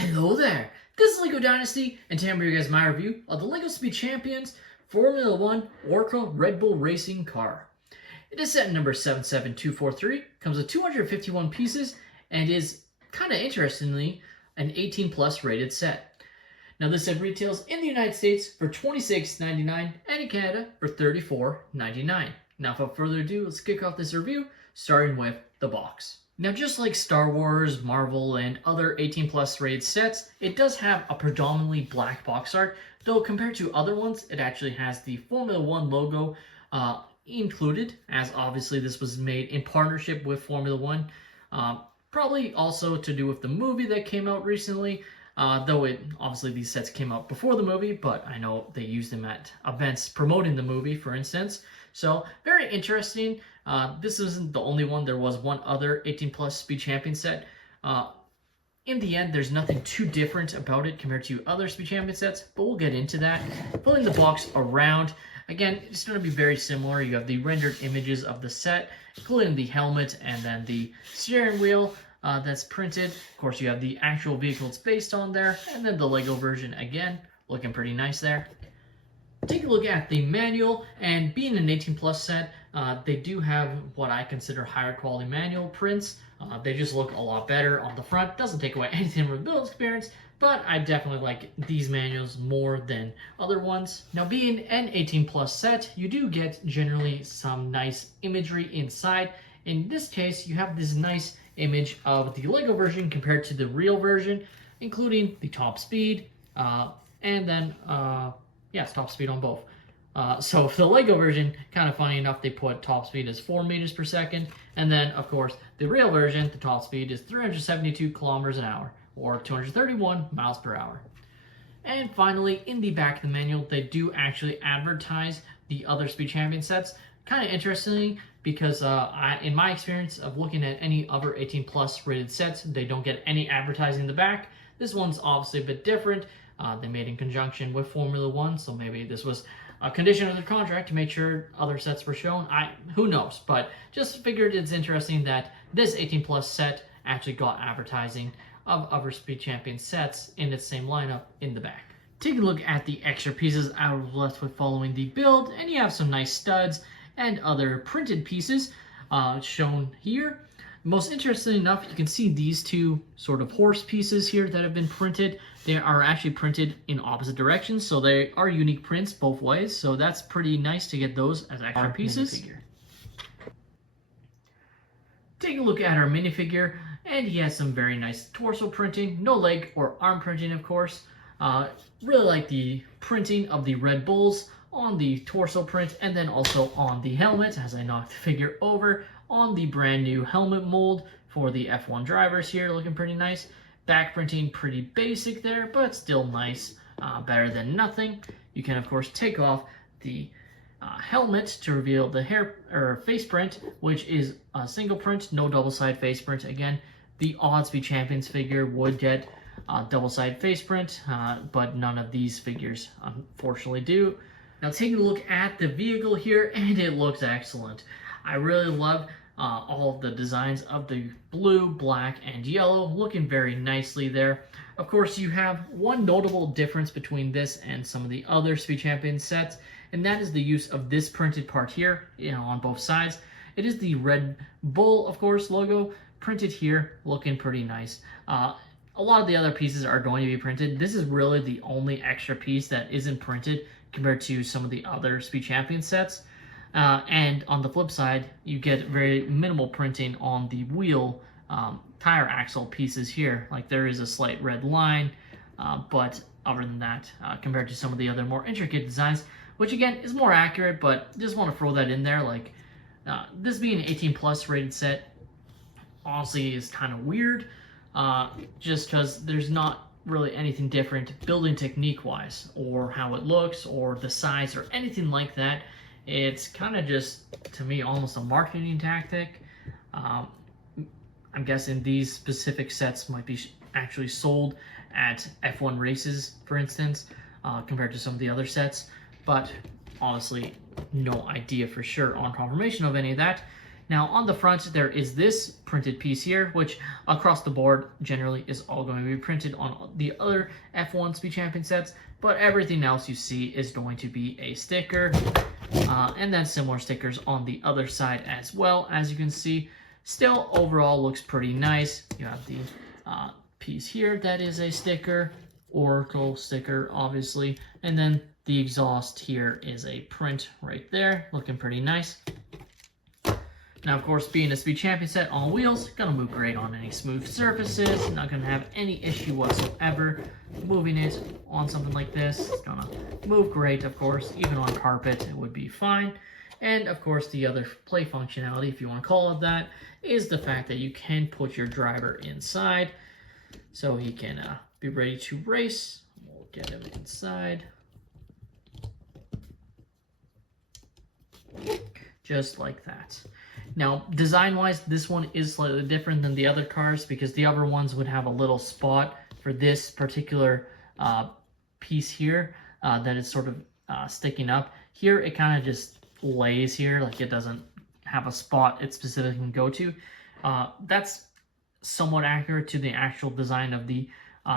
Hello there, this is LEGO Dynasty, and today I'm bringing you guys my review of the LEGO Speed Champions Formula 1 Oracle Red Bull Racing Car. It is set number 77243, comes with 251 pieces, and is, kind of interestingly, an 18 plus rated set. Now this set retails in the United States for $26.99 and in Canada for $34.99. Now without further ado, let's kick off this review, starting with the box. Now, just like Star Wars, Marvel, and other 18 plus rated sets, it does have a predominantly black box art, though compared to other ones, it actually has the Formula 1 logo included, as obviously this was made in partnership with Formula 1. Probably also to do with the movie that came out recently, though obviously these sets came out before the movie, but I know they used them at events promoting the movie, for instance. So, very interesting. This isn't the only one. There was one other 18 plus Speed Champion set. In the end, there's nothing too different about it compared to other Speed Champion sets, but we'll get into that. Pulling the box around, again, it's going to be very similar. You have the rendered images of the set, including the helmet and then the steering wheel that's printed. Of course, you have the actual vehicle it's based on there, and then the LEGO version again, looking pretty nice there. Take a look at the manual, and being an 18 plus set, they do have what I consider higher quality manual prints. They just look a lot better on the front. Doesn't take away anything from the build experience, but I definitely like these manuals more than other ones. Now, being an 18 plus set, you do get generally some nice imagery inside. In this case, you have this nice image of the LEGO version compared to the real version, including the top speed, and then yes, top speed on both. So for the LEGO version, kind of funny enough, they put top speed as 4 meters per second. And then, of course, the real version, the top speed is 372 kilometers an hour, or 231 miles per hour. And finally, in the back of the manual, they do actually advertise the other Speed Champion sets. Kind of interestingly, because in my experience of looking at any other 18 plus rated sets, they don't get any advertising in the back. This one's obviously a bit different. They made in conjunction with Formula 1, so maybe this was a condition of the contract to make sure other sets were shown. Who knows, but just figured it's interesting that this 18 plus set actually got advertising of other Speed Champion sets in its same lineup in the back. Take a look at the extra pieces I was left with following the build, and you have some nice studs and other printed pieces shown here. Most interesting enough, you can see these two sort of horse pieces here that have been printed. They are actually printed in opposite directions, so they are unique prints both ways. So that's pretty nice to get those as extra pieces. Take a look at our minifigure, and he has some very nice torso printing. No leg or arm printing, of course. Really like the printing of the Red Bulls on the torso print, and then also on the helmet, as I knocked the figure over, on the brand new helmet mold for the F1 drivers here, looking pretty nice. Back printing pretty basic there, but still nice, better than nothing. You can of course take off the helmet to reveal the hair or face print, which is a single print, no double side face print. Again, the odd Speed Champions figure would get a double side face print, but none of these figures unfortunately do. Now taking a look at the vehicle here, and it looks excellent. I really love all of the designs of the blue, black, and yellow, looking very nicely there. Of course, you have one notable difference between this and some of the other Speed Champion sets, and that is the use of this printed part here, on both sides. It is the Red Bull, of course, logo printed here, looking pretty nice. A lot of the other pieces are going to be printed. This is really the only extra piece that isn't printed compared to some of the other Speed Champion sets. And on the flip side, you get very minimal printing on the wheel tire axle pieces here. Like there is a slight red line, but other than that, compared to some of the other more intricate designs, which again is more accurate, but just want to throw that in there. Like this being an 18 plus rated set, honestly is kind of weird, just because there's not really anything different building technique wise, or how it looks, or the size, or anything like that. It's kind of just, to me, almost a marketing tactic. I'm guessing these specific sets might be actually sold at F1 races, for instance, compared to some of the other sets. But honestly, no idea for sure on confirmation of any of that. Now on the front, there is this printed piece here, which across the board generally is all going to be printed on the other F1 Speed Champion sets, but everything else you see is going to be a sticker, and then similar stickers on the other side as well. As you can see, still overall looks pretty nice. You have the piece here that is a sticker, Oracle sticker obviously, and then the exhaust here is a print right there, looking pretty nice. Now, of course, being a Speed Champion set on wheels, gonna move great on any smooth surfaces, not gonna have any issue whatsoever moving it on something like this. It's gonna move great, of course, even on carpet, it would be fine. And of course, the other play functionality, if you want to call it that, is the fact that you can put your driver inside, so he can be ready to race. We'll get him inside. Just like that. Now, design-wise, this one is slightly different than the other cars because the other ones would have a little spot for this particular piece here that is sort of sticking up. Here, it kind of just lays here, like it doesn't have a spot it specifically can go to. That's somewhat accurate to the actual design of the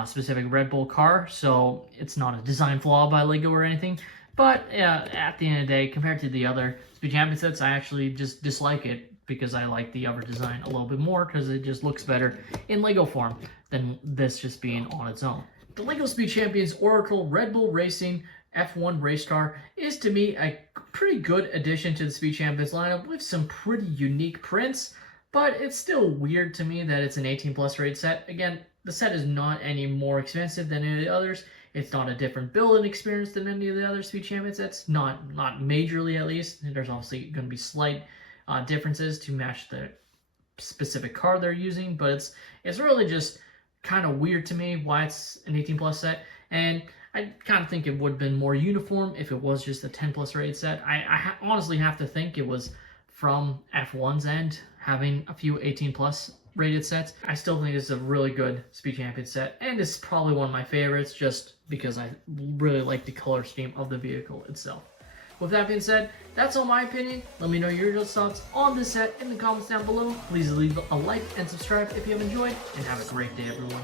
specific Red Bull car, so it's not a design flaw by LEGO or anything. But at the end of the day, compared to the other Speed Champion sets, I actually just dislike it because I like the other design a little bit more because it just looks better in LEGO form than this just being on its own. The LEGO Speed Champions Oracle Red Bull Racing F1 race car is, to me, a pretty good addition to the Speed Champions lineup with some pretty unique prints, but it's still weird to me that it's an 18+ rated set. Again, the set is not any more expensive than any of the others. It's not a different building experience than any of the other Speed Champion sets, not majorly at least. There's obviously going to be slight differences to match the specific car they're using, but it's really just kind of weird to me why it's an 18+ set, and I kind of think it would have been more uniform if it was just a 10+ rated set. I honestly have to think it was from F1's end having a few 18+ rated sets. I still think it's a really good Speed Champion set, and it's probably one of my favorites just because I really like the color scheme of the vehicle itself. With that being said, that's all my opinion. Let me know your thoughts on this set in the comments down below. Please leave a like and subscribe if you have enjoyed, and have a great day, everyone.